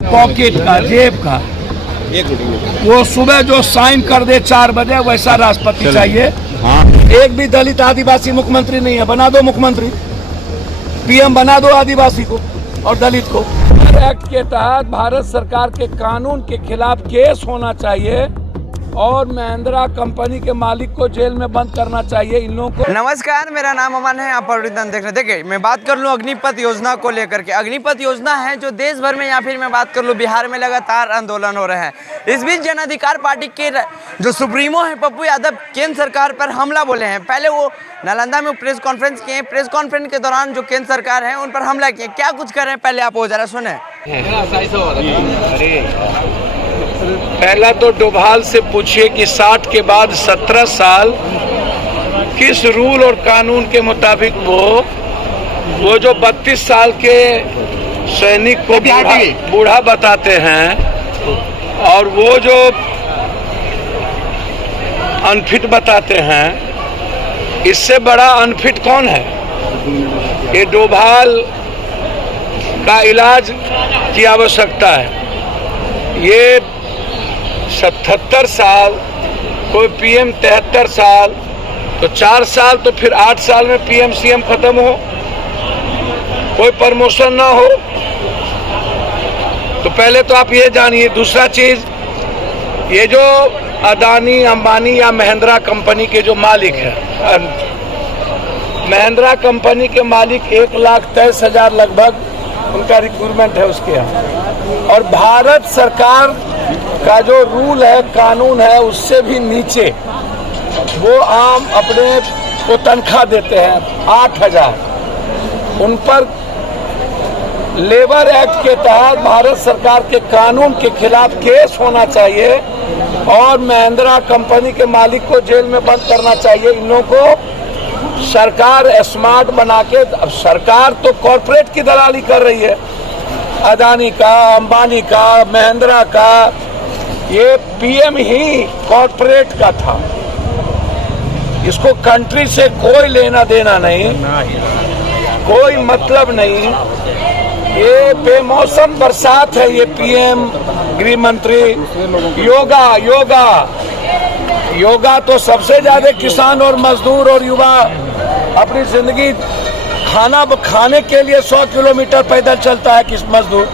Pocket का, जेब का, वो सुबह जो साइन कर दे 4 बजे वैसा राष्ट्रपति चाहिए। हाँ। एक भी दलित आदिवासी मुख्यमंत्री नहीं है, बना दो मुख्यमंत्री, पीएम बना दो आदिवासी को और दलित को। एक्ट के तहत भारत सरकार के कानून के खिलाफ केस होना चाहिए और महिंद्रा कंपनी के मालिक को जेल में बंद करना चाहिए इन लोगों को। नमस्कार, मेरा नाम अमन है, आप परिवर्तन देख रहे हैं। देखिए, मैं बात कर लूँ अग्निपथ योजना को लेकर के। अग्निपथ योजना है जो देश भर में, या फिर मैं बात कर लूँ बिहार में लगातार आंदोलन हो रहे हैं। इस बीच जन अधिकार पार्टी के जो सुप्रीमो है पप्पू यादव केंद्र सरकार पर हमला बोले हैं। पहले वो नालंदा में प्रेस कॉन्फ्रेंस किए, प्रेस कॉन्फ्रेंस के दौरान जो केंद्र सरकार है उन पर हमला किए। क्या कुछ कर रहे हैं पहले आप वो जरा सुने। पहला तो डोभाल से पूछिए कि 60 के बाद 17 साल किस रूल और कानून के मुताबिक वो जो 32 साल के सैनिक को बूढ़ा बताते हैं और वो जो अनफिट बताते हैं, इससे बड़ा अनफिट कौन है? ये डोभाल का इलाज की आवश्यकता है। ये 77 साल, कोई पीएम 73 साल, तो 4 साल, तो फिर 8 साल में पीएम सीएम खत्म हो, कोई प्रमोशन ना हो। तो पहले तो आप ये जानिए। दूसरा चीज, ये जो अदानी, अंबानी या महिंद्रा कंपनी के जो मालिक है, महिंद्रा कंपनी के मालिक 1,23,000 लगभग उनका रिक्रूटमेंट है उसके यहाँ, और भारत सरकार का जो रूल है, कानून है, उससे भी नीचे वो आम अपने को तनख्वाह देते हैं 8,000। उन पर लेबर एक्ट के तहत भारत सरकार के कानून के खिलाफ केस होना चाहिए और महिंद्रा कंपनी के मालिक को जेल में बंद करना चाहिए। इन लोगों को सरकार स्मार्ट बना के, अब सरकार तो कॉर्पोरेट की दलाली कर रही है, अदानी का, अंबानी का, महिंद्रा का। ये पीएम ही कॉर्पोरेट का था, इसको कंट्री से कोई लेना देना नहीं, कोई मतलब नहीं। ये बेमौसम बरसात है। ये पीएम, गृह मंत्री, योगा तो सबसे ज्यादा किसान और मजदूर और युवा अपनी जिंदगी खाने के लिए 100 किलोमीटर पैदल चलता है किस मजदूर,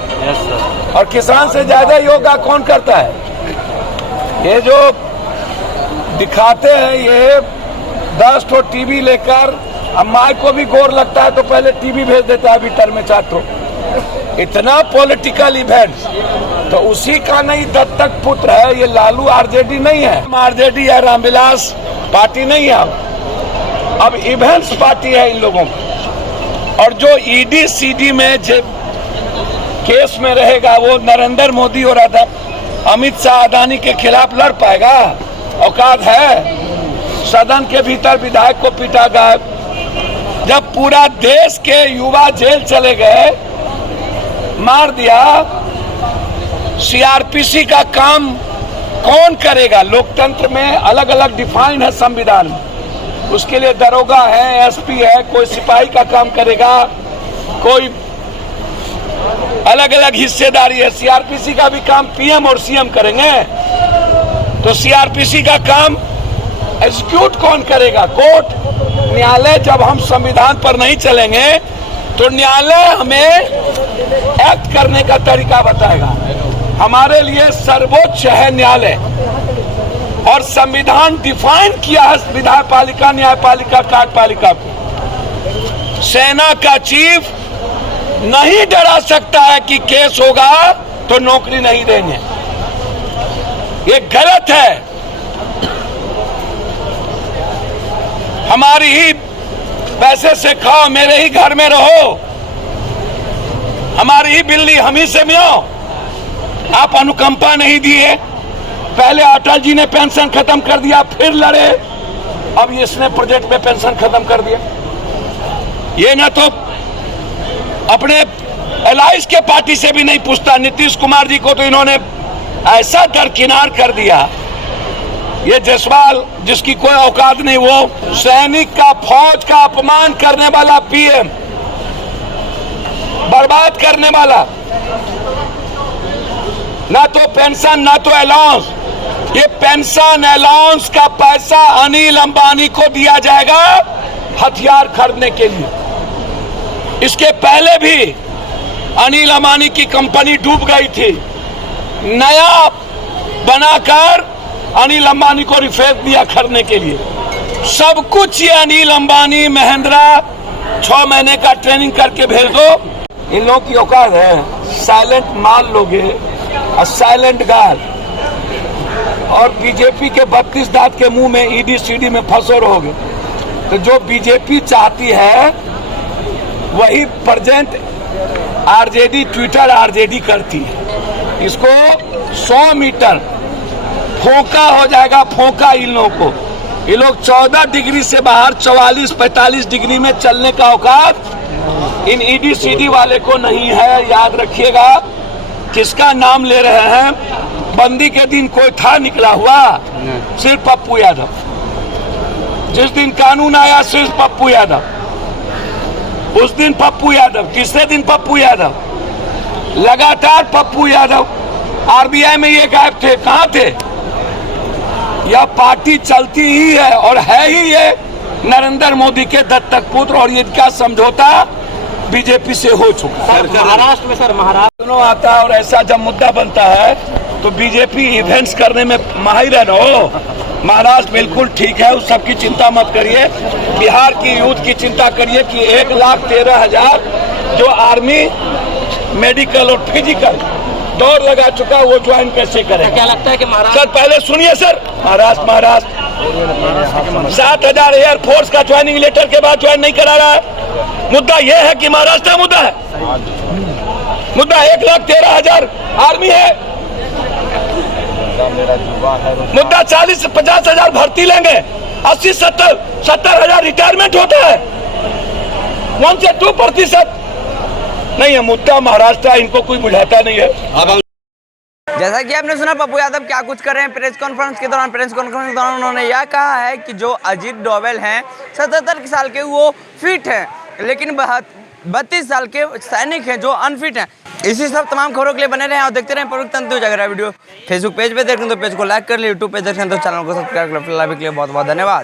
और किसान से ज्यादा योगा कौन करता है? ये जो दिखाते हैं, ये 10 ठो टीवी लेकर, अब माई को भी गोर लगता है तो पहले टीवी भेज देता है भीतर में 4 ठो। इतना पॉलिटिकल इवेंट तो उसी का नहीं दत्तक पुत्र है। ये लालू आरजेडी नहीं है, आरजेडी या रामविलास पार्टी नहीं है, अब इवेंट्स पार्टी है इन लोगों की। और जो ईडी सीडी में केस में रहेगा, वो नरेंद्र मोदी और अमित शाह अदानी के खिलाफ लड़ पाएगा? औकात है? सदन के भीतर विधायक को पीटा गया। जब पूरा देश के युवा जेल चले गए, मार दिया, सीआरपीसी का काम कौन करेगा? लोकतंत्र में अलग अलग डिफाइन है संविधान में, उसके लिए दरोगा है, एसपी है, कोई सिपाही का काम करेगा, कोई अलग अलग हिस्सेदारी है। सीआरपीसी का भी काम पीएम और सीएम करेंगे, तो सीआरपीसी का काम एग्जीक्यूट कौन करेगा? कोर्ट, न्यायालय। जब हम संविधान पर नहीं चलेंगे तो न्यायालय हमें एक्ट करने का तरीका बताएगा। हमारे लिए सर्वोच्च है न्यायालय, और संविधान डिफाइन किया है विधायपालिका, न्यायपालिका, कार्यपालिका को। सेना का चीफ नहीं डरा सकता है कि केस होगा तो नौकरी नहीं देंगे। ये गलत है। हमारी ही पैसे से खाओ, मेरे ही घर में रहो, हमारी ही बिल्ली हम ही से मियाओ। आप अनुकंपा नहीं दिए। पहले अटल जी ने पेंशन खत्म कर दिया, फिर लड़े, अब इसने प्रोजेक्ट में पेंशन खत्म कर दिया। ये ना तो अपने एलाइस के पार्टी से भी नहीं पूछता। नीतीश कुमार जी को तो इन्होंने ऐसा दरकिनार कर दिया। ये जसवाल, जिसकी कोई औकात नहीं, वो सैनिक का, फौज का अपमान करने वाला पीएम, बर्बाद करने वाला, ना तो पेंशन ना तो अलाउंस। ये पेंशन अलाउंस का पैसा अनिल अंबानी को दिया जाएगा हथियार खरीदने के लिए। इसके पहले भी अनिल अंबानी की कंपनी डूब गई थी, नया बनाकर अनिल अंबानी को रिफेस दिया खरीदने के लिए। सब कुछ ये अनिल अंबानी महिंद्रा 6 महीने का ट्रेनिंग करके भेज दो। इन लोगों की औकात है, साइलेंट माल लोगे और साइलेंट गाल, और बीजेपी के 32 दांत के मुंह में ईडी सीडी में फंसो रहोगे। तो जो बीजेपी चाहती है वही प्रेजेंट आरजेडी, ट्विटर आरजेडी करती है। इसको 100 मीटर फोका हो जाएगा, फोका इन लोगों को। ये लोग 14 डिग्री से बाहर 44-45 डिग्री में चलने का औकात इन ईडी सीडी वाले को नहीं है। याद रखिएगा, किसका नाम ले रहे हैं? बंदी के दिन कोई था निकला हुआ? सिर्फ पप्पू यादव। जिस दिन कानून आया सिर्फ पप्पू यादव, उस दिन पप्पू यादव। तीसरे दिन पप्पू यादव, लगातार पप्पू यादव। आरबीआई में ये गायब थे, कहां थे? यह पार्टी चलती ही है और है ही ये नरेंद्र मोदी के दत्तक पुत्र, और इनका समझौता बीजेपी से हो चुका है। महाराष्ट्र में सर, महाराष्ट्र आता है और ऐसा जब मुद्दा बनता है तो बीजेपी इवेंट्स करने में माहिर है ना। महाराष्ट्र बिल्कुल ठीक है, उस सब की चिंता मत करिए। बिहार की यूथ की चिंता करिए कि 1,13,000 जो आर्मी, मेडिकल और फिजिकल दौड़ लगा चुका, वो ज्वाइन कैसे करें? क्या लगता है कि महाराष्ट्र? सर पहले सुनिए सर, महाराष्ट्र 7,000 एयरफोर्स का ज्वाइनिंग लेटर के बाद ज्वाइन नहीं करा रहा है। मुद्दा यह है कि महाराष्ट्र का मुद्दा है। मुद्दा 1,13,000 आर्मी है। मुद्दा 40 से 50,000 भर्ती लेंगे, 80-70,000 रिटायरमेंट होता है। 1 से 2% नहीं है मुद्दा महाराष्ट्र, इनको कोई बुझाता नहीं है। जैसा कि आपने सुना पप्पू यादव क्या कुछ कर रहे हैं प्रेस कॉन्फ्रेंस के दौरान। प्रेस कॉन्फ्रेंस के दौरान उन्होंने यह कहा है कि जो अजीत डोभाल हैं 77 साल के, वो फिट हैं, लेकिन 32 साल के सैनिक हैं जो अनफिट हैं। इसी सब तमाम खबरों के लिए बने रहें और देखते रहें प्रमुख तंतु उजागर वीडियो। फेसबुक पेज पे देखें तो पेज को लाइक कर ले, यूट्यूब पे देखें तो चैनल को सब्सक्राइब कर ले। बहुत बहुत धन्यवाद।